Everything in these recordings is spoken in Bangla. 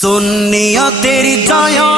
সুন্নিয়তের জয়গান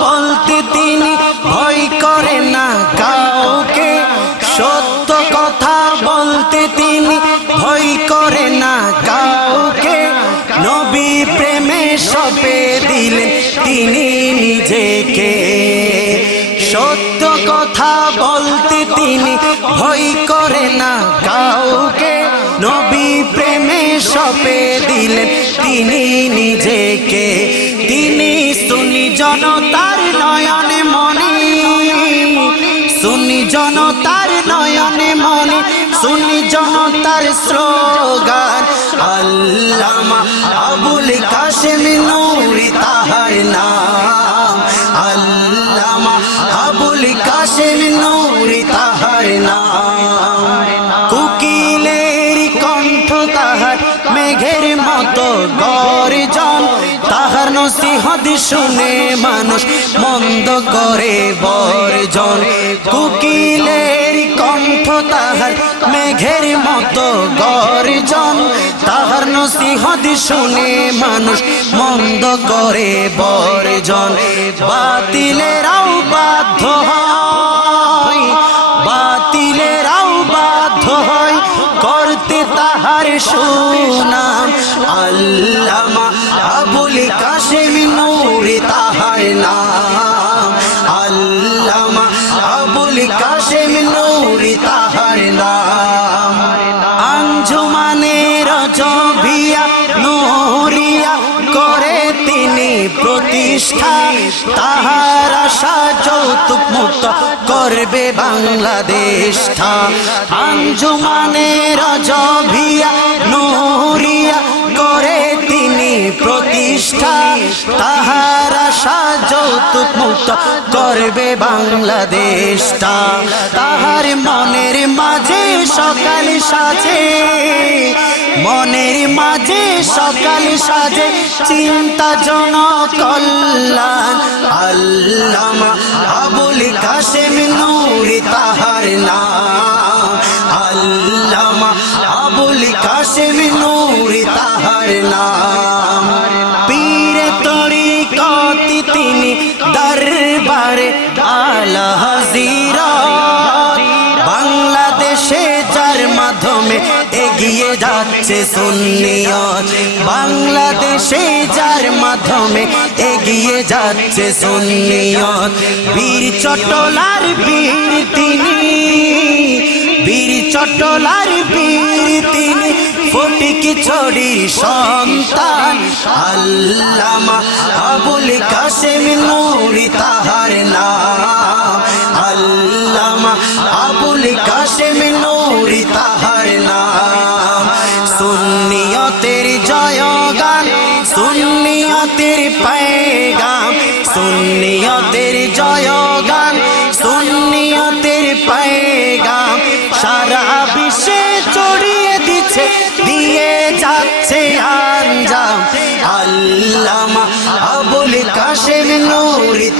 বলতে তিনি ভয় করে না কাউকে। সত্য কথা বলতে তিনি ভয় করে না কাউকে। নবী প্রেমে সপে দিলেন তিনি নিজেকে। সত্য কথা বলতে তিনি ভয় করে না সপে দিলেন তিনি নিজেকে। তিনি শুনি জনতার নয়নে মনে, শুনি জনতার নয়নে মনে, শুনি জনতার স্লোগান। আল্লামা আবুল কাশেম নূরি তাহার নাম। আল্লামা আবুল কাশেম নূরি তাহার নাম। নসিহত শুনে মানুষ মন্দ করে বর্জন। কুকিলের কণ্ঠ তাহার মেঘের মতো গর্জন। তাহার নসিহত শুনে মানুষ মন্দ করে বর্জন। বাতিলেরাও বাধ্য হয় তাহার সুনাম। আল্লামা আবুল কাশেম নূরি তাহার নাম। আল্লামা আবুল কাশেম নূরি তাহার নাম। আঞ্জুমানের জভিয়া নূরিয়া করে তিনি প্রতিষ্ঠা। তাহার আশা যৌতুক মুক্ত করবে বাংলাদেশ আঞ্জুমানের জভিয়া মুক্ত করবে বাংলাদেশটা। তাহার মনের মাঝে সকাল সাজে, মনের মাঝে সকাল সাজে, চিন্তা জন কল্যাণ। আল্লামা আবুল কাশেম নূরি তাহার নাম। আল্লামা আবুল কাশেম নূরি তাহার নাম। দরবারে আলা হাজিরা। বাংলাদেশে যার মাধ্যমে এগিয়ে যাচ্ছে সুন্নিয়ত, বাংলাদেশে যার মাধ্যমে এগিয়ে যাচ্ছে সুন্নিয়ত। বীর চটলার বীর তিনি, বীর চটলার বীর তিনি, ফটিক ছড়ি সন্তান, আল্লামা আবুল কাশেম নূরি তাহার নাম আল্লামা আবুল কাশেম নূরি তাহার নাম সুন্নিয়তের জয়গান সুন্নিয়তের পেগাম সুন্নিয়তের জয়গান সুন্নিয়তের পেগাম সারা বিশ্বে ছড়িয়ে দিচ্ছে দিয়ে যাচ্ছে আঞ্জাম আল্লামা আবুল কাশেম নূরি